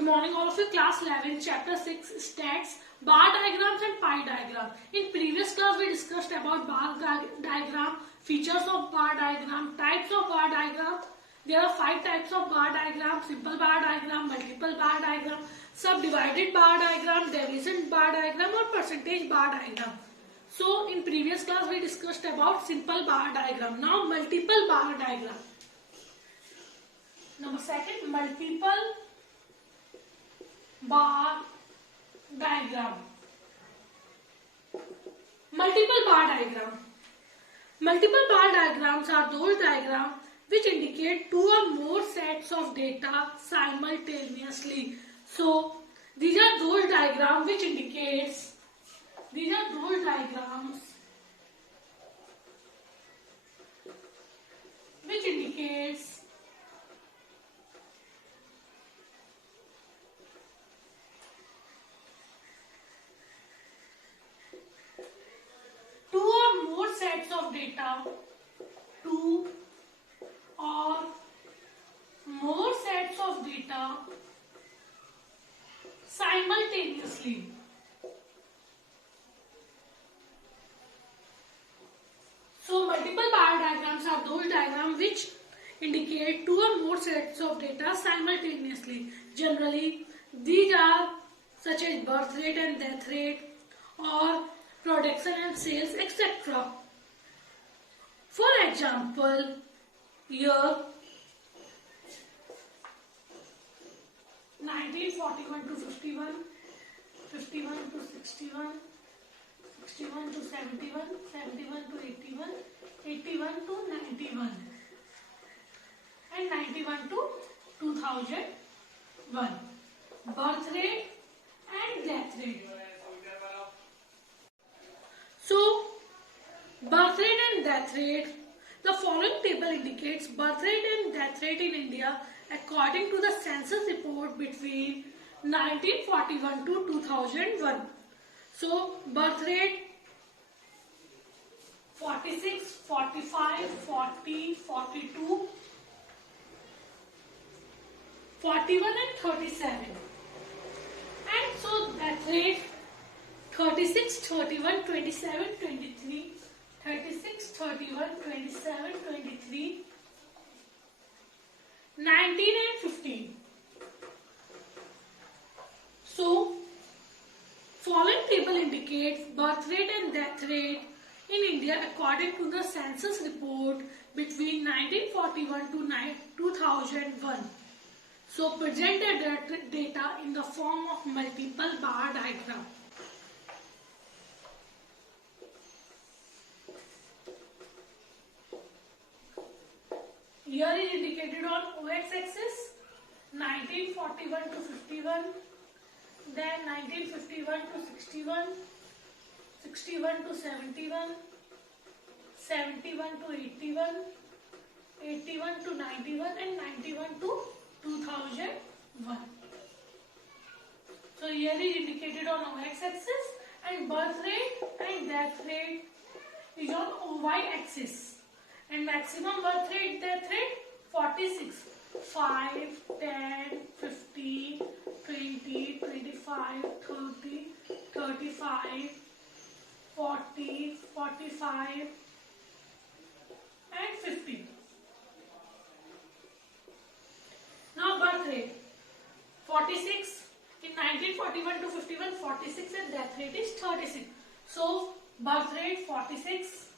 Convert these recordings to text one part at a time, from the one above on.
Good morning all of you, class 11, chapter 6, stats, bar diagrams and pie diagram. In previous class we discussed about bar diagram, features of bar diagram, types of bar diagram. There are 5 types of bar diagram: simple bar diagram, multiple bar diagram, subdivided bar diagram, deviation bar diagram or percentage bar diagram. So in previous class we discussed about simple bar diagram. Now multiple bar diagram. Number second, multiple bar diagram. Multiple bar diagram. Multiple bar diagrams are those diagrams which indicate 2 or more sets of data simultaneously. So these are those diagrams which indicates two or more sets of data, two or more sets of data simultaneously. So multiple bar diagrams are those diagrams which indicate 2 or more sets of data simultaneously. Generally, these are such as birth rate and death rate, or production and sales, etc. For example, year 1941 to 51, 51 to 61, 61 to 71, 71 to 81, 81 to 91, and 91 to 2001. Birth rate and death rate. So, birth rate and death rate. The following table indicates birth rate and death rate in India according to the census report between 1941 to 2001. So, birth rate 46, 45, 40, 42, 41 and 37. And so death rate 36, 31, 27, 23, 36, 31, 27, 23, 19 and 15. So, following table indicates birth rate and death rate in India according to the census report between 1941 to 2001. So, present the data in the form of multiple bar diagram. Year is indicated on OX-axis, 1941 to 51, then 1951 to 61, 61 to 71, 71 to 81, 81 to 91 and 91 to 2001. So year is indicated on OX-axis and birth rate and death rate is on OY-axis. And maximum birth rate, death rate 46, 5, 10, 15, 20, 25, 30, 35, 40, 45 and 50. Now birth rate 46 in 1941 to 51, 46 and death rate is 36. So birth rate 46.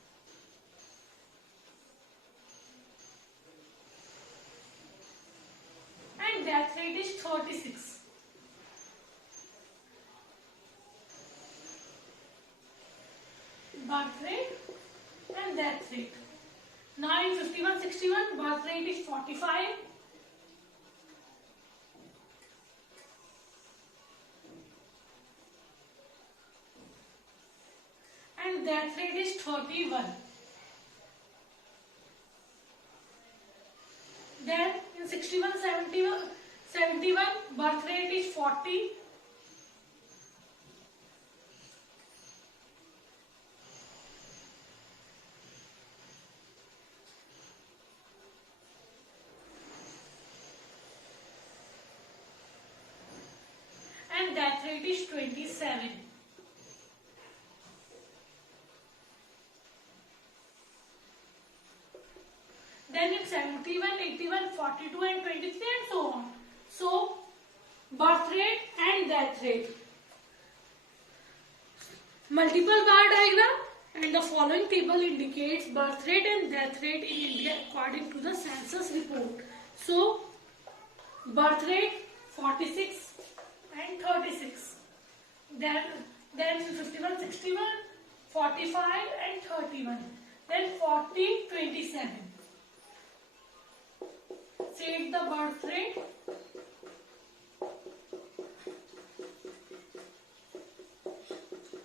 And death rate is 36. Birth rate and death rate. Now in 51-61, birth rate is 45. And death rate is 31. Then in 61-71, birth rate is 40. it is 27. Then it's 71, 81, 42 and 23 and so on. So, birth rate and death rate. Multiple bar diagram, and the following table indicates birth rate and death rate in India according to the census report. So, birth rate 46 and 36. Then 51, 61, 45 and 31. Then 40, 27. State the birth rate.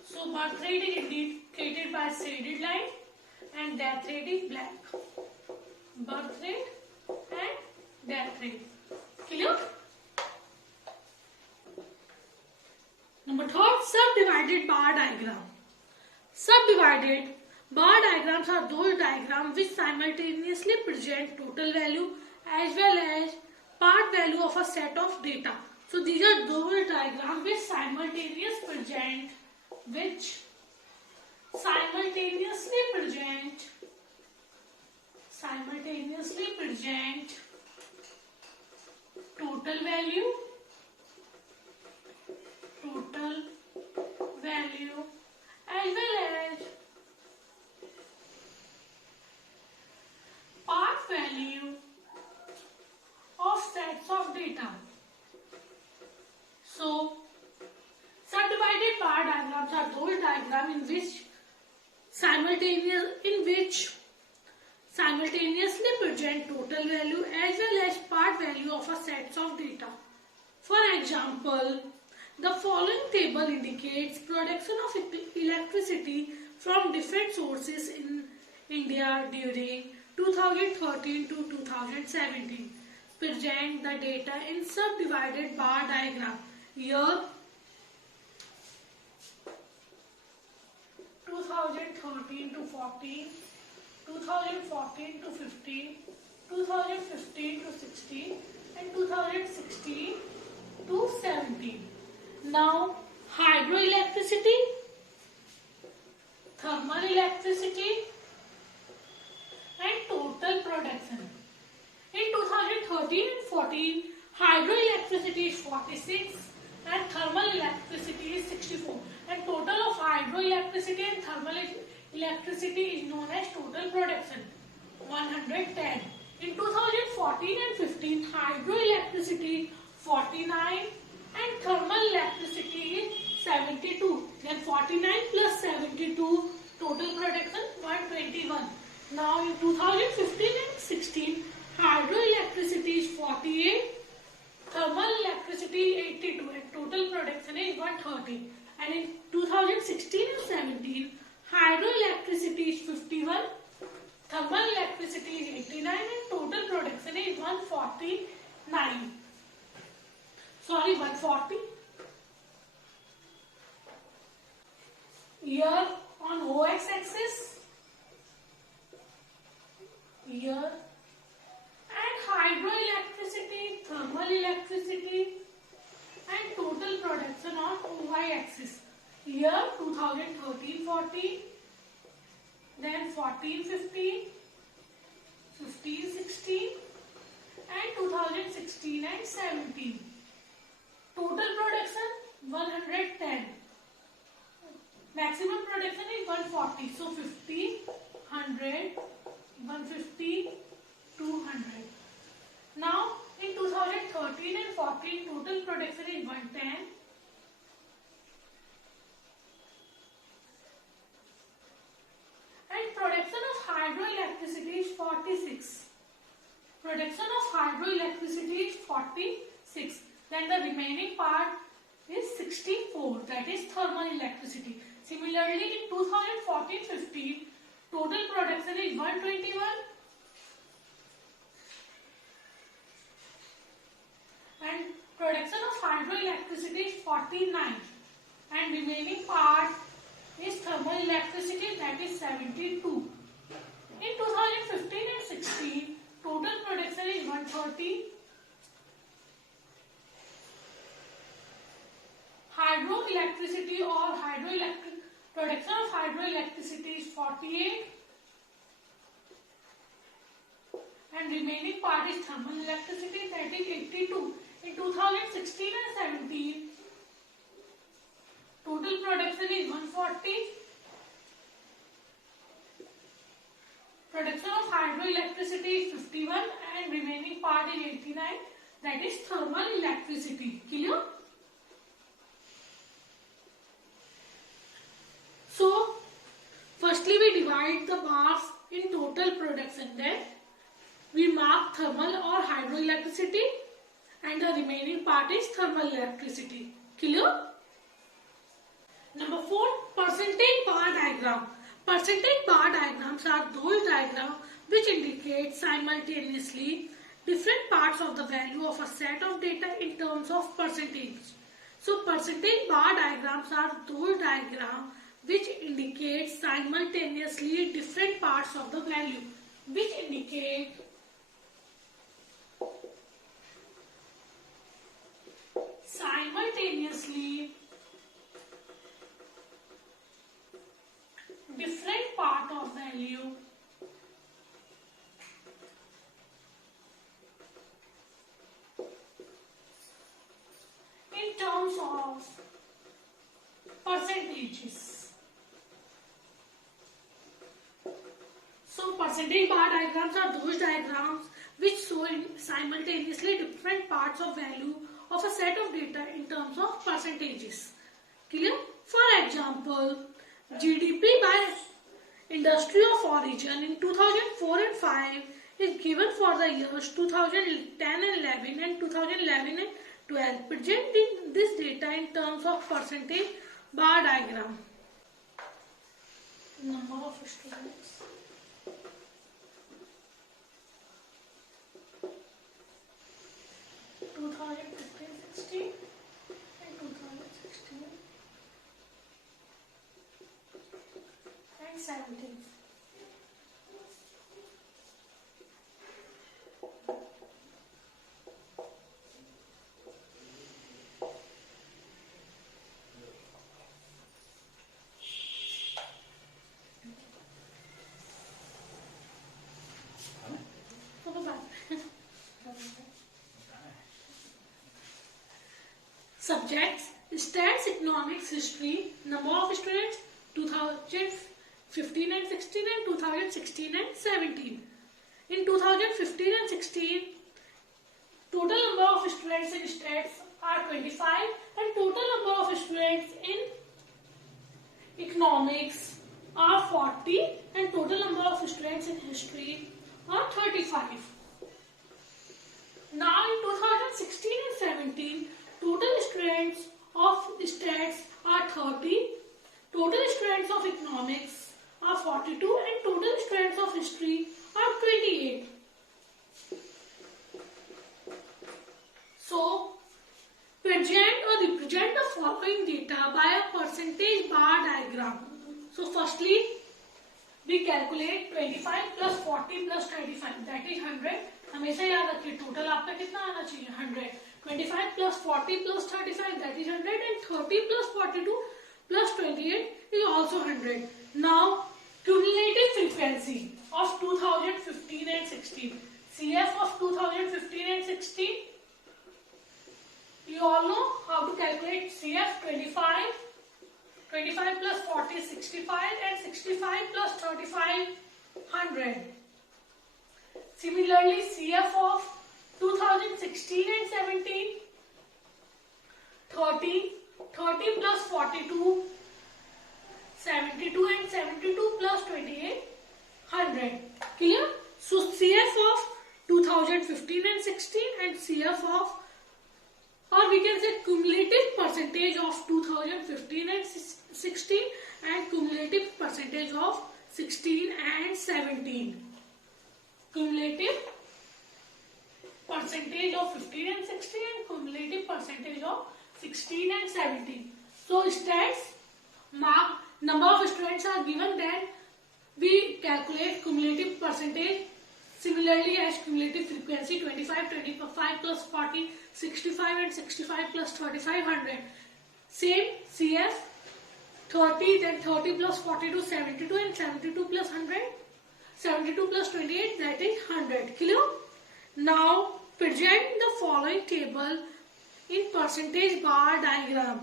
So birth rate is indicated by shaded line and death rate is black. Birth rate and death rate. Clear? Number third, subdivided bar diagram. Subdivided bar diagrams are those diagrams which simultaneously present total value as well as part value of a set of data. So these are those diagrams which simultaneously present total value as well as part value of sets of data. So, subdivided bar diagrams are those diagrams in which simultaneously present total value as well as part value of a set of data. For example, the following table indicates production of electricity from different sources in India during 2013 to 2017. Present the data in subdivided bar diagram. Year 2013 to 14, 2014 to 15, 2015 to 16 and 2016 to 17. Now, hydroelectricity, thermal electricity and total production. In 2013 and 14, hydroelectricity is 46 and thermal electricity is 64. And total of hydroelectricity and thermal electricity is known as total production, 110. In 2014 and 15, hydroelectricity 49 and thermal electricity is 72. Then 49 plus 72, total production 121. Now in 2015 and 16, hydroelectricity is 48, thermal electricity is 82 and total production is 130. And in 2016 and 17, hydroelectricity is 51, thermal electricity is 89 and total production is 149. Sorry, 140. Year on OX axis, year, and hydroelectricity, thermal electricity and total production on OY axis. Year 2013-14, then 14-15, 15-16 and 2016 and 17. Total production 110. Maximum production is 140. So 50, 100, 150, 200. Now in 2013 and 14, total production is 110. And production of hydroelectricity is 46. Production of hydroelectricity is 46. Then the remaining part is 64, that is thermal electricity. Similarly, in 2014-15, total production is 121 and production of hydroelectricity is 49 and remaining part is thermal electricity, that is 72. In 2015 and 16, total production is 130. hydroelectricity or hydroelectric production of hydroelectricity is 48, and remaining part is thermal electricity, that is 82. In 2016 and 17, total production is 140. Production of hydroelectricity is 51 and remaining part is 89, that is thermal electricity. Clear? So, firstly we divide the bars in total production, then we mark thermal or hydroelectricity and the remaining part is thermal electricity. Clear? Number 4, percentage bar diagram. Percentage bar diagrams are those diagrams which indicate simultaneously different parts of the value of a set of data in terms of percentage. So percentage bar diagrams are those diagrams which indicate simultaneously different parts of the value, which indicate simultaneously different part of value in terms of percentages. So percentage bar diagrams are those diagrams which show simultaneously different parts of value of a set of data in terms of percentages. Clear? For example, GDP by industry of origin in 2004 and 5 is given for the years 2010 and 11 and 2011 and 12. Presenting this data in terms of percentage bar diagram. Number of students. And 17. Subjects: Stats, Economics, History. Number of students 2015 and 16 and 2016 and 17. In 2015 and 16, total number of students in Stats are 25 and total number of students in Economics are 40 and total number of students in History are 35. Now in 2016 and 17, total students of Stats are 30, total students of Economics are 42 and total students of History are 28. So, present or represent the following data by a percentage bar diagram. So, firstly, we calculate 25 plus 40 plus 25, that is 100. हमेशा याद रखिए total आपका कितना आना चाहिए 100. 25 plus 40 plus 35, that is 100, and 30 plus 42 plus 28 is also 100. Now, cumulative frequency of 2015 and 16. CF of 2015 and 16. You all know how to calculate CF. 25 plus 40 is 65, and 65 plus 35 100. Similarly, CF of 2016 and 17, 30 plus 42, 72 and 72 plus 28, 100. Clear? So CF of 2015 and 16 and CF of, or we can say cumulative percentage of 2015 and 16 and cumulative percentage of 16 and 17. Cumulative percentage of 15 and 16 and cumulative percentage of 16 and 17. So stats mark number of students are given, then we calculate cumulative percentage. Similarly, as cumulative frequency 25 plus 40 65 and 65 plus 35 100. Same CF 30, then 30 plus 42 72, and 72 plus 100, 72 plus 28, that is 100. Clear? Now present the following table in percentage bar diagram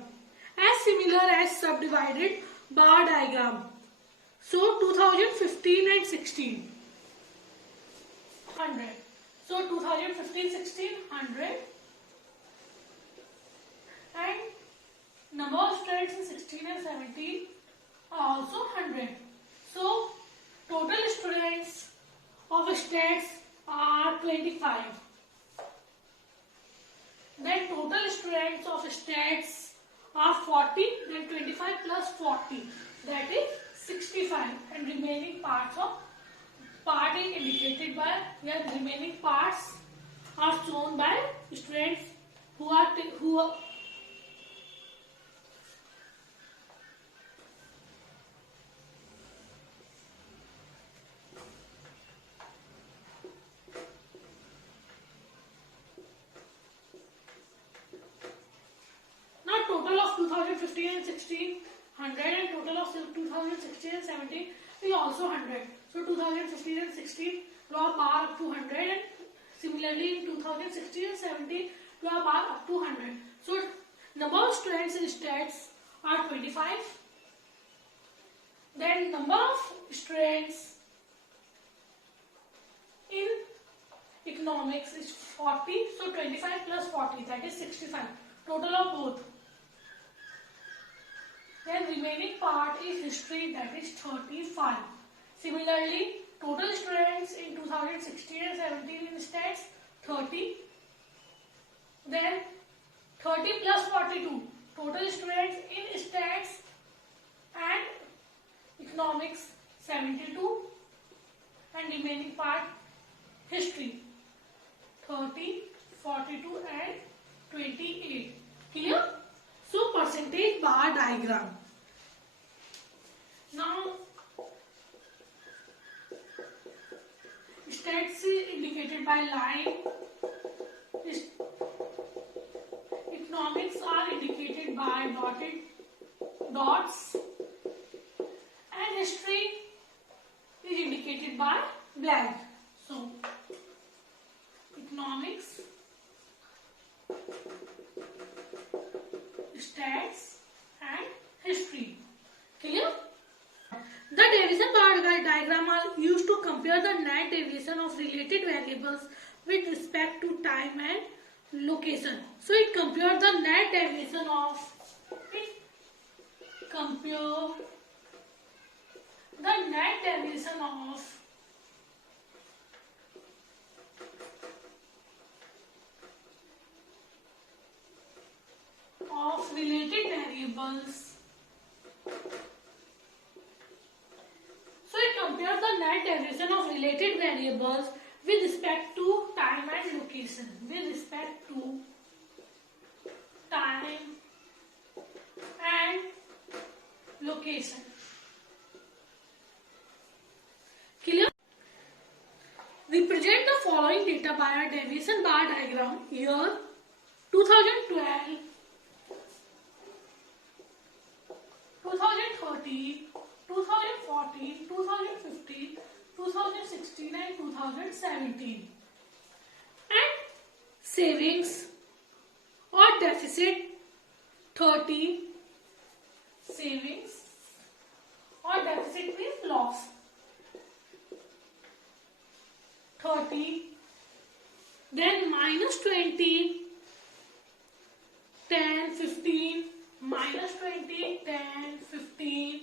as similar as subdivided bar diagram. So 2015 and 16, 100. So 2015, 16, 100, and number of students in 16 and 17 are also 100. So total students of stats are 25. Then total students of stats are 40. Then 25 plus 40, that is 65. And remaining parts of part is indicated by, where remaining parts are shown by students who are total of 2015 and 16, 100, and total of 2016 and 17 is also 100. So 2015 and 16 draw bar up to 100, and similarly in 2016 and 17 draw bar up to 100. So number of students in stats are 25. Then number of students in economics is 40. So 25 plus 40, that is 65. Total of both. Then remaining part is history, that is 35. Similarly, total students in 2016 and 17 in stats 30. Then 30 plus 42, total students in stats and economics 72, and remaining part history 30, 42 and 28. Clear? So percentage bar diagram. Now stats is indicated by line. Economics are indicated by dotted dots, and history is indicated by blank. So economics, stats and history. Clear? The deviation bar diagram are used to compare the net deviation of related variables with respect to time and location. So it compares the net deviation of related variables. So it compares the net deviation of related variables with respect to time and location. With respect to time and location. Clear? Represent the following data by a deviation bar diagram. Year 2012, 2013, 2014, 2015, 2016 and 2017. And savings or deficit 30. Savings or deficit means loss 30. Then minus 20, 10, 15, minus 20, 10, 15,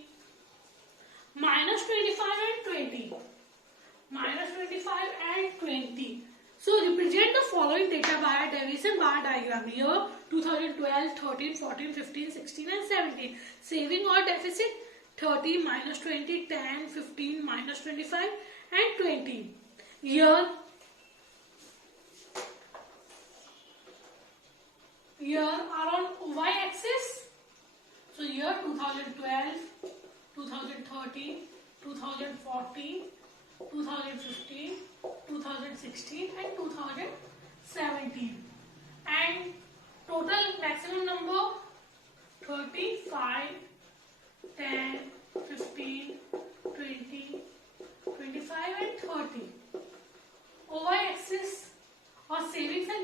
minus 25 and 20, minus 25 and 20. So represent the following data by a deviation bar diagram. Year 2012, 13, 14, 15, 16 and 17. Saving or deficit 30, minus 20, 10, 15, minus 25 and 20. Year are on y-axis. So year 2012, 2013, 2014, 2015, 2016 and 2017. And total maximum number 30,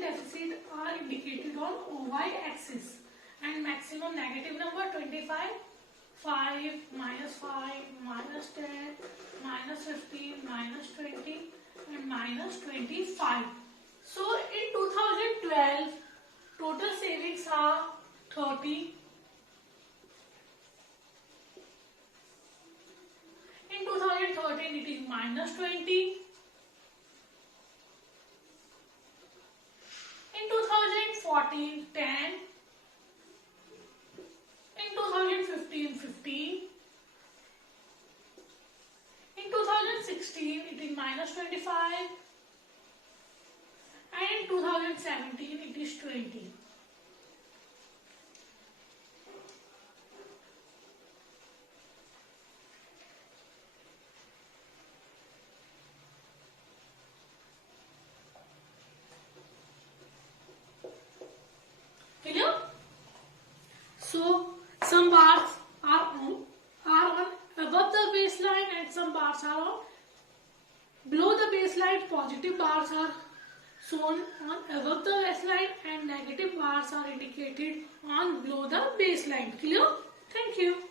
and deficit are indicated on OY axis. And maximum negative number 25, 5, minus 10, minus 15, minus 20 and minus 25. So in 2012 total savings are 30. In 2013 it is minus 20. In 2014 10. In 2015 15. In 2016 it is minus 25. And in 2017 it is 20. Clear? So some bars are on above the baseline and some bars are on below the baseline. Positive bars are shown on above the baseline and negative bars are indicated on below the baseline. Clear? Thank you.